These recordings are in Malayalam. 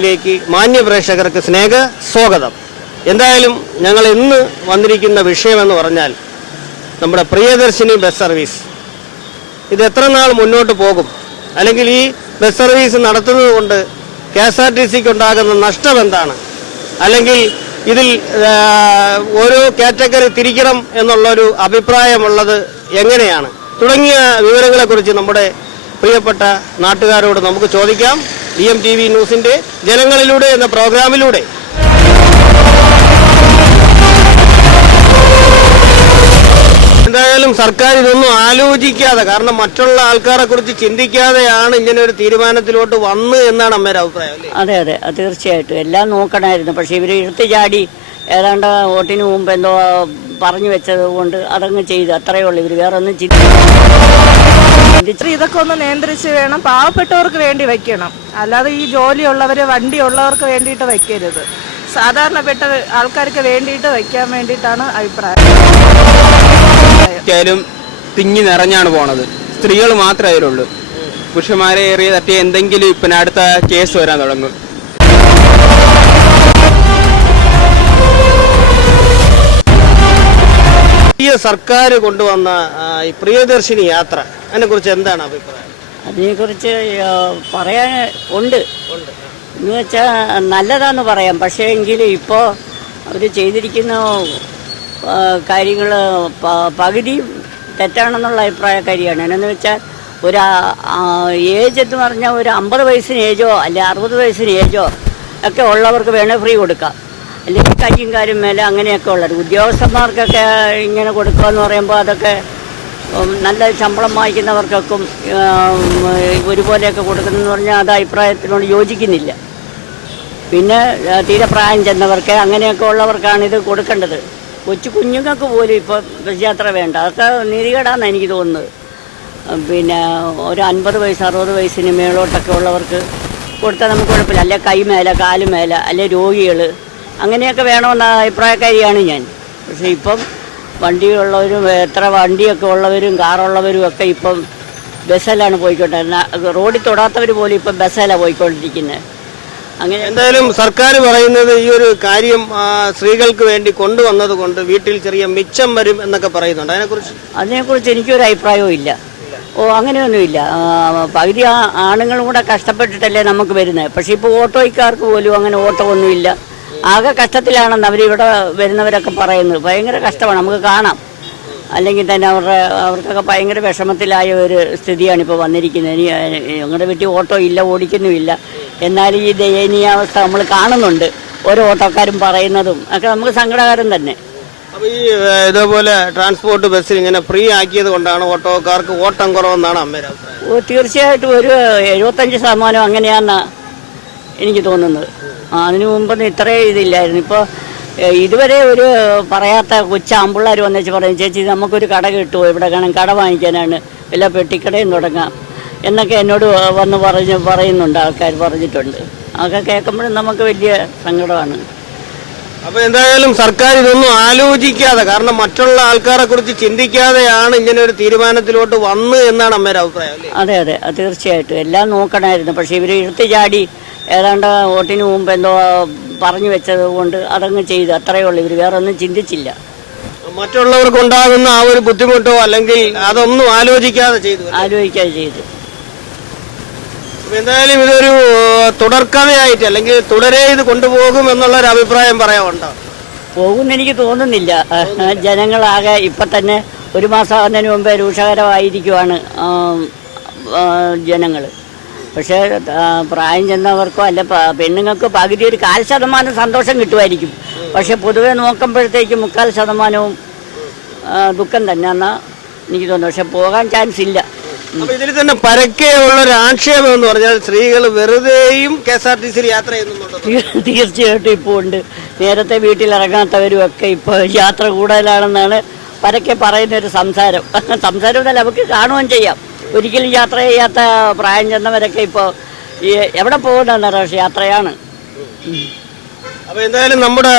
ിലേക്ക് മാന്യ പ്രേക്ഷകർക്ക് സ്നേഹ സ്വാഗതം. എന്തായാലും ഞങ്ങൾ ഇന്ന് വന്നിരിക്കുന്ന വിഷയമെന്ന് പറഞ്ഞാൽ നമ്മുടെ പ്രിയദർശിനി ബസ് സർവീസ് ഇത് എത്ര നാൾ മുന്നോട്ട് പോകും, അല്ലെങ്കിൽ ഈ ബസ് സർവീസ് നടത്തുന്നത് കൊണ്ട് KSRTCക്ക് ഉണ്ടാകുന്ന നഷ്ടം എന്താണ്, അല്ലെങ്കിൽ ഇതിൽ ഓരോ കാറ്റഗറി തിരിക്കണം എന്നുള്ളൊരു അഭിപ്രായമുള്ളത് എങ്ങനെയാണ് തുടങ്ങിയ വിവരങ്ങളെക്കുറിച്ച് നമ്മുടെ പ്രിയപ്പെട്ട നാട്ടുകാരോട് നമുക്ക് ചോദിക്കാം. DMTV ന്യൂസിന്റെ ജനങ്ങളിലൂടെ എന്ന പ്രോഗ്രാമിലൂടെ എന്തായാലും സർക്കാർ ഇതൊന്നും ആലോചിക്കാതെ, കാരണം മറ്റുള്ള ആൾക്കാരെ കുറിച്ച് ചിന്തിക്കാതെയാണ് ഇങ്ങനെ ഒരു തീരുമാനത്തിലോട്ട് വന്ന് എന്നാണ് അമ്മയുടെ അഭിപ്രായം അല്ലേ? അതെ അതെ, തീർച്ചയായിട്ടും എല്ലാം നോക്കണമായിരുന്നു. പക്ഷെ ഇവർ എടുത്തു ചാടി ഏതാണ്ട് വോട്ടിന് മുമ്പ് എന്തോ പറഞ്ഞു വെച്ചത് കൊണ്ട് അതങ്ങ് ചെയ്തു, അത്രയേ ഉള്ളൂ. ഇവർ വേറെ ഒന്നും ഇതൊക്കെ ഒന്ന് നിയന്ത്രിച്ച് വേണം, പാവപ്പെട്ടവർക്ക് വേണ്ടി വെക്കണം. അല്ലാതെ ഈ ജോലിയുള്ളവര് വണ്ടിയുള്ളവർക്ക് വേണ്ടിയിട്ട് വെക്കരുത്. സാധാരണപ്പെട്ട ആൾക്കാർക്ക് വേണ്ടിയിട്ട് വെക്കാൻ വേണ്ടിയിട്ടാണ് അഭിപ്രായം. തിങ്ങി നിറഞ്ഞാണ് പോണത്. സ്ത്രീകൾ മാത്രമേ അതിലുള്ളൂ. പുരുഷന്മാരെ ഏറിയ തട്ടിയ എന്തെങ്കിലും ഇപ്പം അടുത്ത കേസ് വരാൻ തുടങ്ങും. സർക്കാർ കൊണ്ടുവന്ന ഈ പ്രിയദർശിനി യാത്ര, അതിനെ കുറിച്ച് എന്താണ് അഭിപ്രായം? അതിനെക്കുറിച്ച് പറയാൻ ഉണ്ട് എന്ന് വെച്ചാൽ നല്ലതാന്ന് പറയാം. പക്ഷേ എങ്കിൽ ഇപ്പോൾ അവർ ചെയ്തിരിക്കുന്ന കാര്യങ്ങൾ പകുതി തെറ്റാണെന്നുള്ള അഭിപ്രായക്കാരിയാണ്. എന്നു വെച്ചാൽ ഒരു ഏജ് എന്ന് പറഞ്ഞാൽ ഒരു 50 വയസ്സിന് ഏജോ അല്ലെ 60 വയസ്സിന് ഏജോ ഒക്കെ ഉള്ളവർക്ക് വേണേൽ ഫ്രീ കൊടുക്കാം, അല്ലെങ്കിൽ കയ്യും കാര്യം മേലെ അങ്ങനെയൊക്കെ ഉള്ളത്. ഉദ്യോഗസ്ഥന്മാർക്കൊക്കെ ഇങ്ങനെ കൊടുക്കുക എന്ന് പറയുമ്പോൾ അതൊക്കെ നല്ല ശമ്പളം വാങ്ങിക്കുന്നവർക്കൊക്കെ ഒരുപോലെയൊക്കെ കൊടുക്കുന്നതെന്ന് പറഞ്ഞാൽ അത് അഭിപ്രായത്തിനോട് യോജിക്കുന്നില്ല. പിന്നെ തീരെ പ്രായം ചെന്നവർക്ക് അങ്ങനെയൊക്കെ ഉള്ളവർക്കാണ് ഇത് കൊടുക്കേണ്ടത്. കൊച്ചു കുഞ്ഞുങ്ങൾക്ക് പോലും ഇപ്പോൾ ബസ് യാത്ര വേണ്ട, അതൊക്കെ നീതികേടാണെന്ന് എനിക്ക് തോന്നുന്നത്. പിന്നെ ഒരു 50 വയസ്സ് 60 വയസ്സിന് മേളോട്ടൊക്കെ ഉള്ളവർക്ക് കൊടുത്താൽ നമുക്ക് കുഴപ്പമില്ല. അല്ലെ കൈ മേലെ കാല് മേലെ അല്ലെ രോഗികൾ അങ്ങനെയൊക്കെ വേണമെന്ന അഭിപ്രായക്കാരിയാണ് ഞാൻ. പക്ഷെ ഇപ്പം വണ്ടിയുള്ളവരും എത്ര വണ്ടിയൊക്കെ ഉള്ളവരും കാറുള്ളവരും ഒക്കെ ഇപ്പം ബസ്സിലാണ് പോയിക്കൊണ്ടിരുന്നത്. റോഡിൽ തൊടാത്തവർ പോലും ഇപ്പം ബസ്സിലാണ് പോയിക്കൊണ്ടിരിക്കുന്നത്. അങ്ങനെ എന്തായാലും സർക്കാർ പറയുന്നത് ഈ ഒരു കാര്യം സ്ത്രീകൾക്ക് വേണ്ടി കൊണ്ടുവന്നത് കൊണ്ട് വീട്ടിൽ ചെറിയ മിച്ചം വരും എന്നൊക്കെ പറയുന്നുണ്ട്. അതിനെക്കുറിച്ച് എനിക്കൊരു അഭിപ്രായവും ഇല്ല. അങ്ങനെയൊന്നുമില്ല. പകുതി ആണുങ്ങളും കൂടെ കഷ്ടപ്പെട്ടിട്ടല്ലേ നമുക്ക് വരുന്നത്. പക്ഷെ ഇപ്പോൾ ഓട്ടോയ്ക്കാർക്ക് പോലും അങ്ങനെ ഓട്ടോ ഒന്നുമില്ല. ആകെ കഷ്ടത്തിലാണെന്ന് അവരിവിടെ വരുന്നവരൊക്കെ പറയുന്നത്. ഭയങ്കര കഷ്ടമാണ്, നമുക്ക് കാണാം. അല്ലെങ്കിൽ തന്നെ അവർക്കൊക്കെ ഭയങ്കര വിഷമത്തിലായ ഒരു സ്ഥിതിയാണ് ഇപ്പോൾ വന്നിരിക്കുന്നത്. ഇനി ഞങ്ങളുടെ വീട്ടിൽ ഓട്ടോ ഇല്ല, ഓടിക്കുന്നുമില്ല. എന്നാലും ഈ ദയനീയാവസ്ഥ നമ്മൾ കാണുന്നുണ്ട്. ഓരോ ഓട്ടോക്കാരും പറയുന്നതും ഒക്കെ നമുക്ക് സങ്കടകരം തന്നെ. അപ്പോൾ ഈ ഇതേപോലെ ട്രാൻസ്പോർട്ട് ബസ്സിൽ ഇങ്ങനെ ഫ്രീ ആക്കിയത് കൊണ്ടാണ് ഓട്ടോക്കാർക്ക് ഓട്ടം കുറവെന്നാണ് അമ്മയുടെ അഭിപ്രായം? തീർച്ചയായിട്ടും ഒരു 75% അങ്ങനെയാണെന്നാണ് എനിക്ക് തോന്നുന്നത്. അതിനു മുമ്പൊന്നും ഇത്രയും ഇതില്ലായിരുന്നു. ഇപ്പോൾ ഇതുവരെ ഒരു പറയാത്ത കൊച്ചാമ്പിള്ളേർ വന്നേച്ച് പറയും, ചേച്ചി നമുക്കൊരു കട കിട്ടുമോ, ഇവിടെ കാണാൻ കട വാങ്ങിക്കാനാണ്, വല്ല പെട്ടിക്കടയും തുടങ്ങാം എന്നൊക്കെ എന്നോട് വന്ന് പറയുന്നുണ്ട്, ആൾക്കാർ പറഞ്ഞിട്ടുണ്ട്. അതൊക്കെ കേൾക്കുമ്പോഴും നമുക്ക് വലിയ സങ്കടമാണ്. അപ്പോൾ എന്തായാലും സർക്കാർ ഇതൊന്നും ആലോചിക്കാതെ, കാരണം മറ്റുള്ള ആൾക്കാരെ കുറിച്ച് ചിന്തിക്കാതെയാണ് ഇങ്ങനെ ഒരു തീരുമാനത്തിലോട്ട് വന്ന് എന്നാണ് അമ്മയുടെ അഭിപ്രായം അല്ലേ? അതെ അതെ, തീർച്ചയായിട്ടും എല്ലാം നോക്കണമായിരുന്നു. പക്ഷെ ഇവർ എടുത്തു ചാടി ഏതാണ്ട് വോട്ടിന് മുമ്പ് എന്തോ പറഞ്ഞു വെച്ചത് കൊണ്ട് അതങ്ങ് ചെയ്തു, അത്രയേ ഉള്ളൂ. ഇവർ വേറെ ഒന്നും ചിന്തിച്ചില്ല. മറ്റുള്ളവർക്ക് ഉണ്ടാകുന്ന ആ ഒരു ബുദ്ധിമുട്ടോ അല്ലെങ്കിൽ അതൊന്നും ആലോചിക്കാതെ ചെയ്തു. എന്തായാലും ഇതൊരു തുടർക്കഥയായിട്ട് അല്ലെങ്കിൽ തുടരെ ഇത് കൊണ്ടുപോകും എന്നുള്ളൊരു അഭിപ്രായം പറയാനുണ്ടോ? പോകുമെന്ന് എനിക്ക് തോന്നുന്നില്ല. ജനങ്ങളാകെ ഇപ്പം തന്നെ 1 മാസം ആകുന്നതിന് മുമ്പേ രൂക്ഷകരമായിരിക്കുവാണ് ജനങ്ങൾ. പക്ഷേ പ്രായം ചെന്നവർക്കോ അല്ല പെണ്ണുങ്ങൾക്ക് പകുതി ഒരു 1/4% സന്തോഷം കിട്ടുമായിരിക്കും. പക്ഷെ പൊതുവെ നോക്കുമ്പോഴത്തേക്കും 3/4% ദുഃഖം തന്നെ എന്നാ എനിക്ക് തോന്നുന്നു. പക്ഷെ പോകാൻ ചാൻസ് ഇല്ല. അപ്പൊ ഇതിൽ തന്നെ പരക്കെ ഉള്ള ഒരു ആക്ഷേപം എന്ന് പറഞ്ഞാൽ സ്ത്രീകൾ വെറുതെയും KSRTCയിൽ യാത്ര ചെയ്യുന്നുണ്ടോ? തീർച്ചയായിട്ടും ഇപ്പോൾ ഉണ്ട്. നേരത്തെ വീട്ടിലിറങ്ങാത്തവരും ഒക്കെ ഇപ്പോൾ യാത്ര കൂടുതലാണെന്നാണ് പരക്കെ പറയുന്നൊരു സംസാരം. സംസാരം നമുക്ക് കാണുകയും ചെയ്യാം. ഒരിക്കലും യാത്ര ചെയ്യാത്ത പ്രായം ചെന്നവരൊക്കെ ഇപ്പോൾ എവിടെ പോകുന്നതെന്നറിയാം, പക്ഷെ യാത്രയാണ്. അപ്പോൾ എന്തായാലും നമ്മുടെ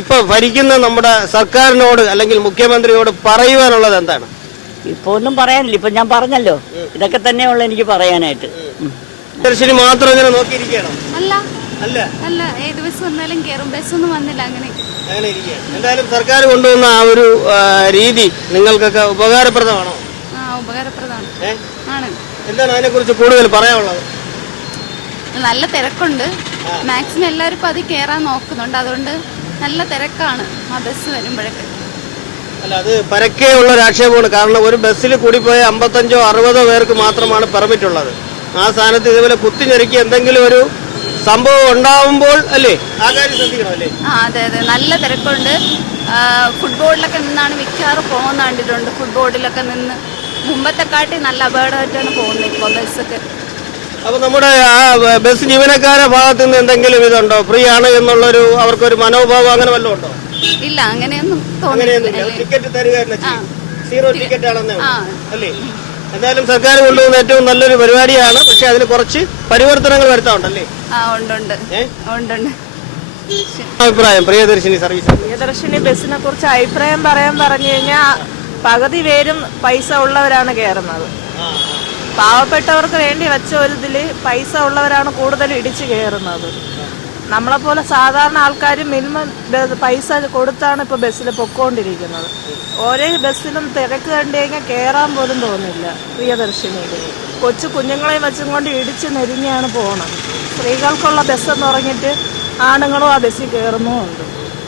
ഇപ്പോൾ ഭരിക്കുന്ന നമ്മുടെ സർക്കാരിനോട് അല്ലെങ്കിൽ മുഖ്യമന്ത്രിയോട് പറയുവാനുള്ളത് എന്താണ്? ഇപ്പോൾ ഒന്നും പറയാനില്ല. ഇപ്പം ഞാൻ പറഞ്ഞല്ലോ, ഇതൊക്കെ തന്നെയുള്ളൂ എനിക്ക് പറയാനായിട്ട്. മാത്രം ഇങ്ങനെ നോക്കിയിരിക്കണം. അല്ല, അല്ല അല്ല, ഏത് ബസ് വന്നാലും കയറും. ബസ്സൊന്നും വന്നില്ല. അങ്ങനെ ഇരിക്കുക. എന്തായാലും സർക്കാർ കൊണ്ടുവന്ന ആ ഒരു രീതി നിങ്ങൾക്കൊക്കെ ഉപകാരപ്രദമാണോ? ഉപകാരപ്രദമാണ്. ആണ്. എന്താണ് അതിനെക്കുറിച്ച് കൂടുതൽ പറയാനുള്ളത്? നല്ല തിരക്കുണ്ട്. മാക്സിമം എല്ലാവരും ഇപ്പം അത് കയറാൻ നോക്കുന്നുണ്ട്. അതുകൊണ്ട് നല്ല തിരക്കാണ് ആ ബസ് വരുമ്പോഴൊക്കെ. അല്ല, അത് പരക്കെ ഉള്ള രാഷ്ട്രീയമാണ്. കാരണം ഒരു ബസ്സിൽ കൂടിപ്പോയ 55-60 പേർക്ക് മാത്രമാണ് പെർമിറ്റ് ഉള്ളത്. ആ സ്ഥാനത്ത് ഇതുപോലെ കുത്തിഞ്ഞെരുക്കി എന്തെങ്കിലും ഒരു സംഭവം ഉണ്ടാവുമ്പോൾ അല്ലേ ആ കാര്യം ശ്രദ്ധിക്കണം അല്ലേ? അതെ അതെ, നല്ല തിരക്കുണ്ട്. ഫുട്ബോളിലൊക്കെ നിന്നാണ് മിക്കവാറും പോകുന്ന കണ്ടിട്ടുണ്ട്. ഫുട്ബോളിലൊക്കെ നിന്ന് മുമ്പത്തെക്കാട്ടി നല്ല അപകടമായിട്ടാണ് പോകുന്നത് ഇപ്പോൾ ബസ്സൊക്കെ. അപ്പൊ നമ്മുടെ ആ ബസ് ജീവനക്കാരുടെ ഭാഗത്ത് നിന്ന് എന്തെങ്കിലും ഇതുണ്ടോ? ഫ്രീ ആണ് എന്നുള്ളൊരു അവർക്കൊരു മനോഭാവം അങ്ങനെ വല്ലതും ഉണ്ടോ? ഇല്ല, അങ്ങനെയൊന്നും അങ്ങനെയൊന്നുമില്ല. തോന്നുന്നില്ല. ടിക്കറ്റ് തരികയല്ല ചെയ്യും. 0 ടിക്കറ്റ് ആണെന്നേ ഉള്ളൂ അല്ലേ? എന്തായാലും സർക്കാർ കൊണ്ടുപോകുന്ന ഏറ്റവും നല്ലൊരു പരിപാടിയാണ്. പക്ഷെ അതിന് കുറച്ച് പരിവർത്തനങ്ങൾ വരുത്താറുണ്ടല്ലേ? ഉണ്ട്. അഭിപ്രായം പ്രിയദർശിനി സർവീസ്? പ്രിയദർശിനി ബസ്സിനെ കുറിച്ച് അഭിപ്രായം പറഞ്ഞു കഴിഞ്ഞാൽ പകുതി പേരും പൈസ ഉള്ളവരാണ് കയറുന്നത്. പാവപ്പെട്ടവർക്ക് വേണ്ടി വെച്ച ഒരു ഇതില് പൈസ ഉള്ളവരാണ് കൂടുതൽ ഇടിച്ചു കയറുന്നത്. നമ്മളെപ്പോലെ സാധാരണ ആൾക്കാർ മിനിമം പൈസ കൊടുത്താണ് ഇപ്പോൾ ബസ്സിൽ പൊക്കോണ്ടിരിക്കുന്നത്. ഓരോ ബസ്സിലും തിരക്ക് കണ്ടു കഴിഞ്ഞാൽ കയറാൻ പോലും തോന്നില്ല. പ്രിയദർശിനിയിൽ കൊച്ചു കുഞ്ഞുങ്ങളെയും വെച്ചും കൊണ്ട് ഇടിച്ച് നെരിഞ്ഞാണ് പോകുന്നത്. സ്ത്രീകൾക്കുള്ള ബസ്സെന്ന് പറഞ്ഞിട്ട് ആണുങ്ങളും ആ ബസ്സിൽ കയറുന്നുമുണ്ട്.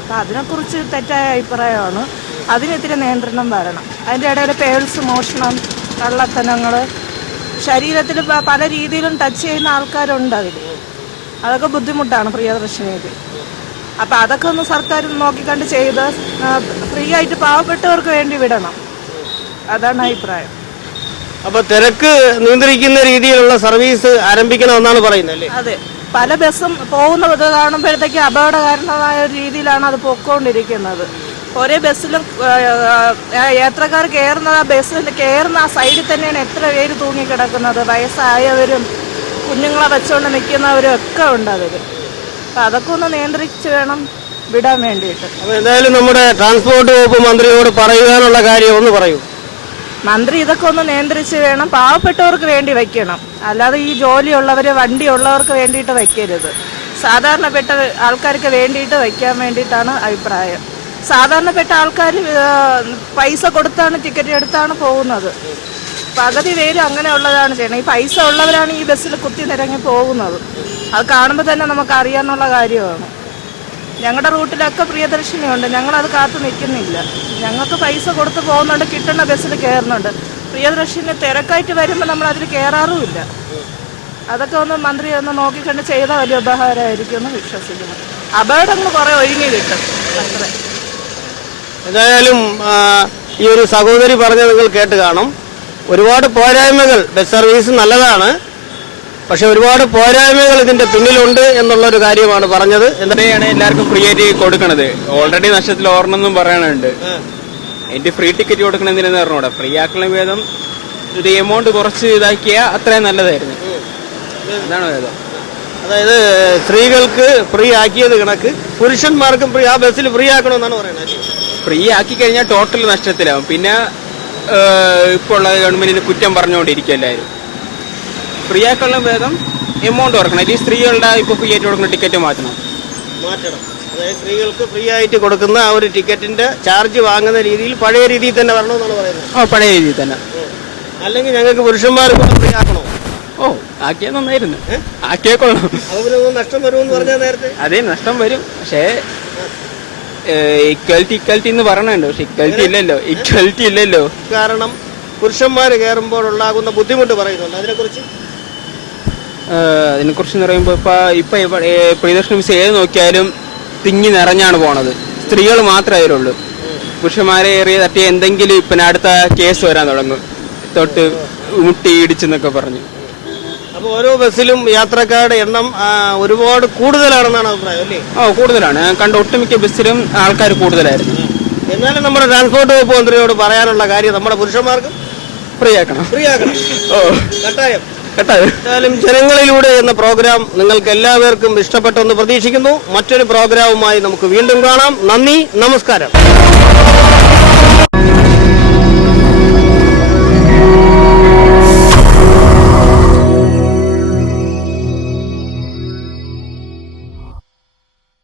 അപ്പം അതിനെക്കുറിച്ച് തെറ്റായ അഭിപ്രായമാണ്. അതിനെതിരെ നിയന്ത്രണം വരണം. അതിൻ്റെ ഇടയിൽ പേഴ്സ് മോഷണം, കള്ളത്തനങ്ങൾ, ശരീരത്തിൽ പല രീതിയിലും ടച്ച് ചെയ്യുന്ന ആൾക്കാരുണ്ട്. അതൊക്കെ ബുദ്ധിമുട്ടാണ് പ്രിയദർശിനിക്ക്. അപ്പം അതൊക്കെ ഒന്ന് സർക്കാർ നോക്കിക്കണ്ട് ചെയ്ത് ഫ്രീ ആയിട്ട് പാവപ്പെട്ടവർക്ക് വേണ്ടി വിടണം. അതാണ് അഭിപ്രായം. അപ്പൊ തിരക്ക് നിയന്ത്രിക്കുന്ന രീതിയിലുള്ള സർവീസ് ആരംഭിക്കണമെന്നാണ് പറയുന്നത് അല്ലേ? അതെ, പല ബസ്സും പോകുന്നത് കാണുമ്പോഴത്തേക്ക് അപകടകരമായ ഒരു രീതിയിലാണ് അത് പൊക്കോണ്ടിരിക്കുന്നത്. ഒരേ ബസ്സിലും യാത്രക്കാർ കയറുന്നത് ആ ബസ്സിൽ കയറുന്ന ആ സൈഡിൽ തന്നെയാണ് എത്ര പേര് തൂങ്ങിക്കിടക്കുന്നത്. വയസ്സായവരും കുഞ്ഞുങ്ങളെ വെച്ചുകൊണ്ട് നിൽക്കുന്നവരും ഒക്കെ ഉണ്ട് അതിൽ. അപ്പം അതൊക്കെ ഒന്ന് നിയന്ത്രിച്ച് വേണം വിടാൻ വേണ്ടിയിട്ട്. അപ്പോൾ എന്തായാലും നമ്മുടെ ട്രാൻസ്പോർട്ട് വകുപ്പ് മന്ത്രിയോട് പറയുവാനുള്ള കാര്യം ഒന്ന് പറയൂ. മന്ത്രി ഇതൊക്കെ ഒന്ന് നിയന്ത്രിച്ച് വേണം. പാവപ്പെട്ടവർക്ക് വേണ്ടി വയ്ക്കണം. അല്ലാതെ ഈ ജോലിയുള്ളവർ വണ്ടിയുള്ളവർക്ക് വേണ്ടിയിട്ട് വയ്ക്കരുത്. സാധാരണപ്പെട്ട ആൾക്കാർക്ക് വേണ്ടിയിട്ട് വയ്ക്കാൻ വേണ്ടിയിട്ടാണ് അഭിപ്രായം. സാധാരണപ്പെട്ട ആൾക്കാർ പൈസ കൊടുത്താണ് ടിക്കറ്റ് എടുത്താണ് പോകുന്നത്. പകുതി പേര് അങ്ങനെയുള്ളതാണ് ചെയ്യണം. ഈ പൈസ ഉള്ളവരാണ് ഈ ബസ്സിൽ കുത്തി നിരങ്ങി പോകുന്നത്. അത് കാണുമ്പോൾ തന്നെ നമുക്ക് അറിയാന്നുള്ള കാര്യമാണ്. ഞങ്ങളുടെ റൂട്ടിലൊക്കെ പ്രിയദർശിനി ഉണ്ട്. ഞങ്ങളത് കാത്തു നിൽക്കുന്നില്ല. ഞങ്ങൾക്ക് പൈസ കൊടുത്ത് പോകുന്നുണ്ട്, കിട്ടുന്ന ബസ്സിൽ കയറുന്നുണ്ട്. പ്രിയദർശിനി തിരക്കായിട്ട് വരുമ്പോൾ നമ്മൾ അതിൽ കയറാറുമില്ല. അതൊക്കെ ഒന്ന് മന്ത്രി ഒന്ന് നോക്കിക്കണ്ട് ചെയ്താൽ വലിയ ഉപകാരമായിരിക്കും എന്ന് വിശ്വസിക്കുന്നു. അപകടങ്ങൾ കുറേ ഒഴിഞ്ഞു കിട്ടും. അത്ര. എന്തായാലും ഈ ഒരു സഹോദരി പറഞ്ഞത് നിങ്ങൾ കേട്ട് കാണും. ഒരുപാട് പോരായ്മകൾ, ബസ് സർവീസ് നല്ലതാണ്, പക്ഷെ ഒരുപാട് പോരായ്മകൾ ഇതിന്റെ പിന്നിലുണ്ട് എന്നുള്ളൊരു കാര്യമാണ് പറഞ്ഞത്. എന്താണ് എല്ലാവർക്കും ഫ്രീ ആയിട്ട് കൊടുക്കണത്? ഓൾറെഡി നഷ്ടത്തിൽ ഓർണമെന്നും പറയാനുണ്ട്. എനിക്ക് ഫ്രീ ടിക്കറ്റ് കൊടുക്കണം എന്തിനെന്ന് പറഞ്ഞൂടെ? ഫ്രീ ആക്കണ ഭേദം ഒരു എമൗണ്ട് കുറച്ച് ഇതാക്കിയാൽ അത്രയും നല്ലതായിരുന്നു. അതാണ് ഭേദം. അതായത് സ്ത്രീകൾക്ക് ഫ്രീ ആക്കിയത് കണക്ക് പുരുഷന്മാർക്കും ഫ്രീ ആ ബസ്സിൽ ഫ്രീ ആക്കണമെന്നാണ് പറയുന്നത്. ഫ്രീ ആക്കി കഴിഞ്ഞാൽ ടോട്ടൽ നഷ്ടത്തിലാവും. പിന്നെ ഇപ്പോൾ ഉള്ള ഗവൺമെന്റിന് കുറ്റം പറഞ്ഞുകൊണ്ടിരിക്കും എല്ലാവരും. ഫ്രീ ആക്കാനുള്ള ഭേദം എമൗണ്ട് കുറക്കണം. അല്ലെങ്കിൽ സ്ത്രീകളുടെ ഇപ്പോൾ ഫ്രീ ആയിട്ട് കൊടുക്കുന്ന ടിക്കറ്റ് മാറ്റണം. അതായത് സ്ത്രീകൾക്ക് ഫ്രീ ആയിട്ട് കൊടുക്കുന്ന ആ ഒരു ടിക്കറ്റിന്റെ ചാർജ് വാങ്ങുന്ന രീതിയിൽ പഴയ രീതിയിൽ തന്നെ വരണമെന്നാണ് പറയുന്നത്. പഴയ രീതിയിൽ തന്നെ. അല്ലെങ്കിൽ ഞങ്ങൾക്ക് പുരുഷന്മാർക്ക് ഫ്രീ ആക്കണോ? ആക്കിയാൽ നന്നായിരുന്നു. ആക്കിയാൽ കൊള്ളാം. അതുപോലെ നഷ്ടം വരുമെന്ന് പറഞ്ഞാൽ നേരത്തെ അതെ, നഷ്ടം വരും. പക്ഷേ ഇക്വാലിറ്റി എന്ന് പറയണുണ്ട്. പക്ഷെ ഇക്വാലിറ്റി ഇല്ലല്ലോ. കാരണം പുരുഷന്മാർ കയറുമ്പോൾ ഉണ്ടാകുന്ന ബുദ്ധിമുട്ട് പറയുന്നുണ്ട്. അതിനെക്കുറിച്ച് പറയുമ്പോൾ ഇപ്പൊ പ്രിയദർശിനി ബസ് ഏത് നോക്കിയാലും തിങ്ങി നിറഞ്ഞാണ് പോണത്. സ്ത്രീകൾ മാത്രമേ അതിലുള്ളൂ. പുരുഷന്മാരെ ഏറിയ തട്ടിയ എന്തെങ്കിലും ഇപ്പം അടുത്ത കേസ് വരാൻ തുടങ്ങും. തൊട്ട് മുട്ടി ഇടിച്ചെന്നൊക്കെ പറഞ്ഞു. അപ്പോൾ ഓരോ ബസ്സിലും യാത്രക്കാരുടെ എണ്ണം ഒരുപാട് കൂടുതലാണെന്നാണ് അഭിപ്രായം അല്ലേ? കൂടുതലാണ്. കണ്ട ഒട്ടുമിക്ക ബസ്സിലും ആൾക്കാർ കൂടുതലായിരുന്നു. എന്നാലും നമ്മുടെ ട്രാൻസ്പോർട്ട് വകുപ്പ് മന്ത്രിയോട് പറയാനുള്ള കാര്യം നമ്മുടെ പുരുഷന്മാർക്ക് ഫ്രീ ആക്കണം. കട്ടായം. എന്തായാലും ജനങ്ങളിലൂടെ എന്ന പ്രോഗ്രാം നിങ്ങൾക്ക് എല്ലാവർക്കും ഇഷ്ടപ്പെട്ടെന്ന് പ്രതീക്ഷിക്കുന്നു. മറ്റൊരു പ്രോഗ്രാമുമായി നമുക്ക് വീണ്ടും കാണാം. നന്ദി, നമസ്കാരം.